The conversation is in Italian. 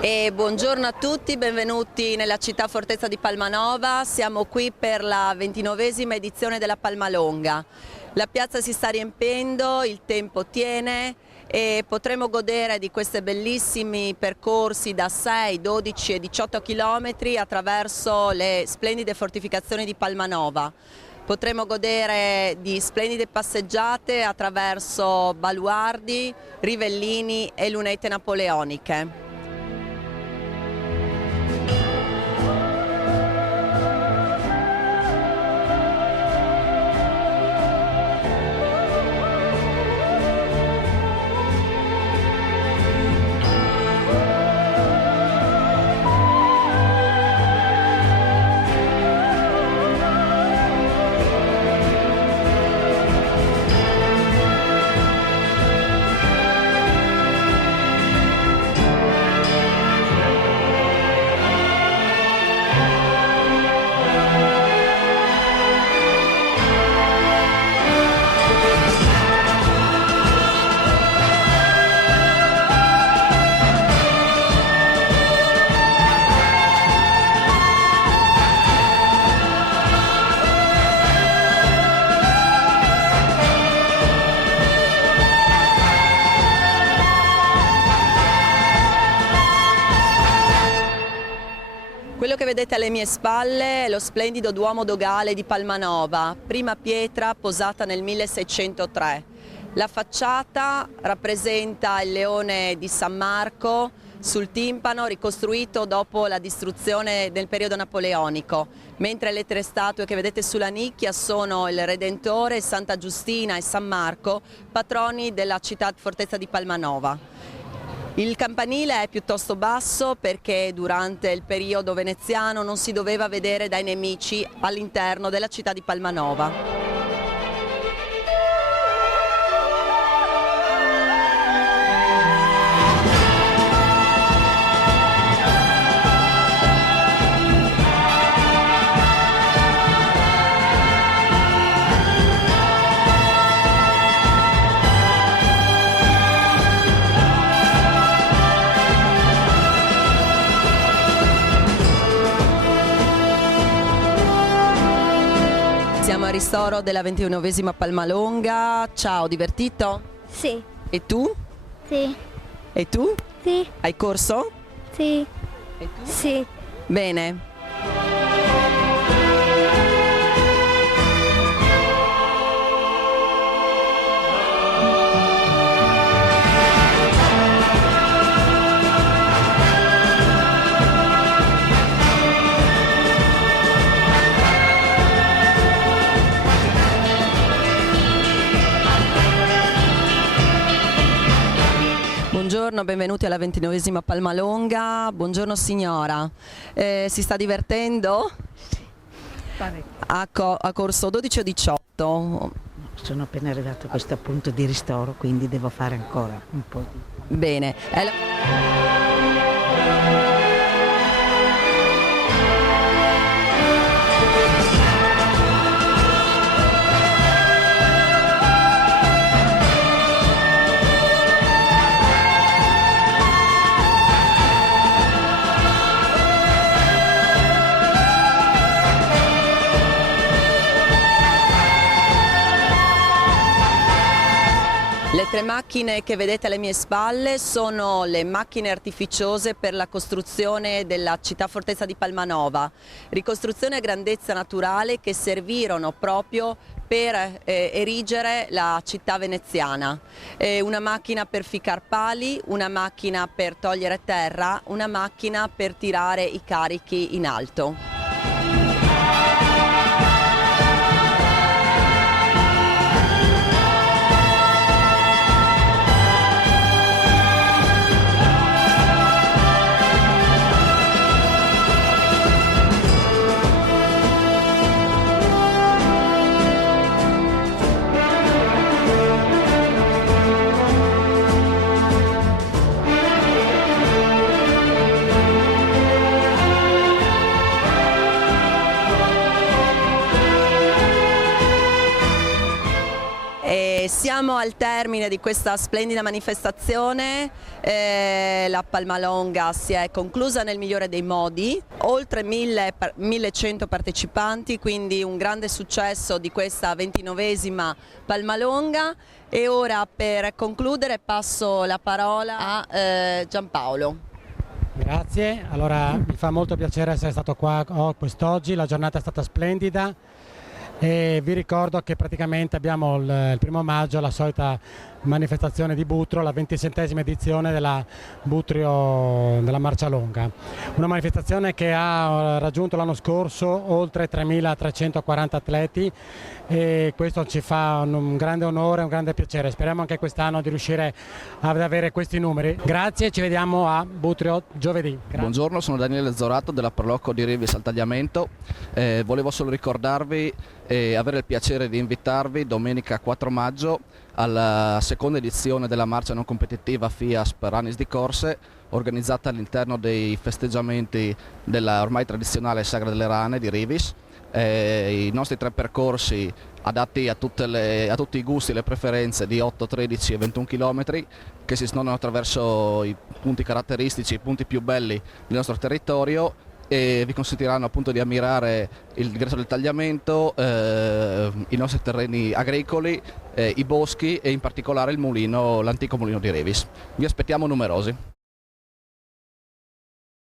E buongiorno a tutti, benvenuti nella città fortezza di Palmanova. Siamo qui per la 29esima edizione della Palmalonga. La piazza si sta riempendo, il tempo tiene e potremo godere di questi bellissimi percorsi da 6, 12 e 18 km attraverso le splendide fortificazioni di Palmanova. Potremo godere di splendide passeggiate attraverso baluardi, rivellini e lunette napoleoniche. Quello che vedete alle mie spalle è lo splendido Duomo dogale di Palmanova, prima pietra posata nel 1603. La facciata rappresenta il leone di San Marco sul timpano, ricostruito dopo la distruzione del periodo napoleonico, mentre le tre statue che vedete sulla nicchia sono il Redentore, Santa Giustina e San Marco, patroni della città fortezza di Palmanova. Il campanile è piuttosto basso perché durante il periodo veneziano non si doveva vedere dai nemici all'interno della città di Palmanova. Siamo al ristoro della 29esima Palmalonga. Ciao, divertito? Sì. E tu? Sì. E tu? Sì. Hai corso? Sì. E tu? Sì. Bene. Buongiorno, benvenuti alla 29esima Palmalonga. Buongiorno signora, si sta divertendo? Ha corso 12 o 18? Sono appena arrivato a questo punto di ristoro, quindi devo fare ancora un po' di... Bene. Le tre macchine che vedete alle mie spalle sono le macchine artificiose per la costruzione della città fortezza di Palmanova, ricostruzione a grandezza naturale che servirono proprio per erigere la città veneziana. Una macchina per ficcare pali, una macchina per togliere terra, una macchina per tirare i carichi in alto. Siamo al termine di questa splendida manifestazione, la Palmalonga si è conclusa nel migliore dei modi, oltre 1100 partecipanti, quindi un grande successo di questa 29esima Palmalonga, e ora per concludere passo la parola a Giampaolo. Grazie, allora mi fa molto piacere essere stato qua quest'oggi, la giornata è stata splendida. E vi ricordo che praticamente abbiamo il 1° maggio la solita manifestazione di Butro, la 27esima edizione della Butrio della Marcia Longa, una manifestazione che ha raggiunto l'anno scorso oltre 3.340 atleti, e questo ci fa un grande onore, un grande piacere. Speriamo anche quest'anno di riuscire ad avere questi numeri. Grazie, ci vediamo a Butrio giovedì. Grazie. Buongiorno, sono Daniele Zorato della Prolocco di Rivis al Tagliamento. Volevo solo ricordarvi e avere il piacere di invitarvi domenica 4 maggio alla seconda edizione della marcia non competitiva FIASP Ranis di Corse, organizzata all'interno dei festeggiamenti della ormai tradizionale Sagra delle Rane di Rivis. I nostri 3 percorsi adatti a tutti i gusti e le preferenze di 8, 13 e 21 km che si snodano attraverso i punti caratteristici, i punti più belli del nostro territorio, e vi consentiranno appunto di ammirare il Greto del Tagliamento, i nostri terreni agricoli, i boschi e in particolare il mulino, l'antico mulino di Rivis. Vi aspettiamo numerosi.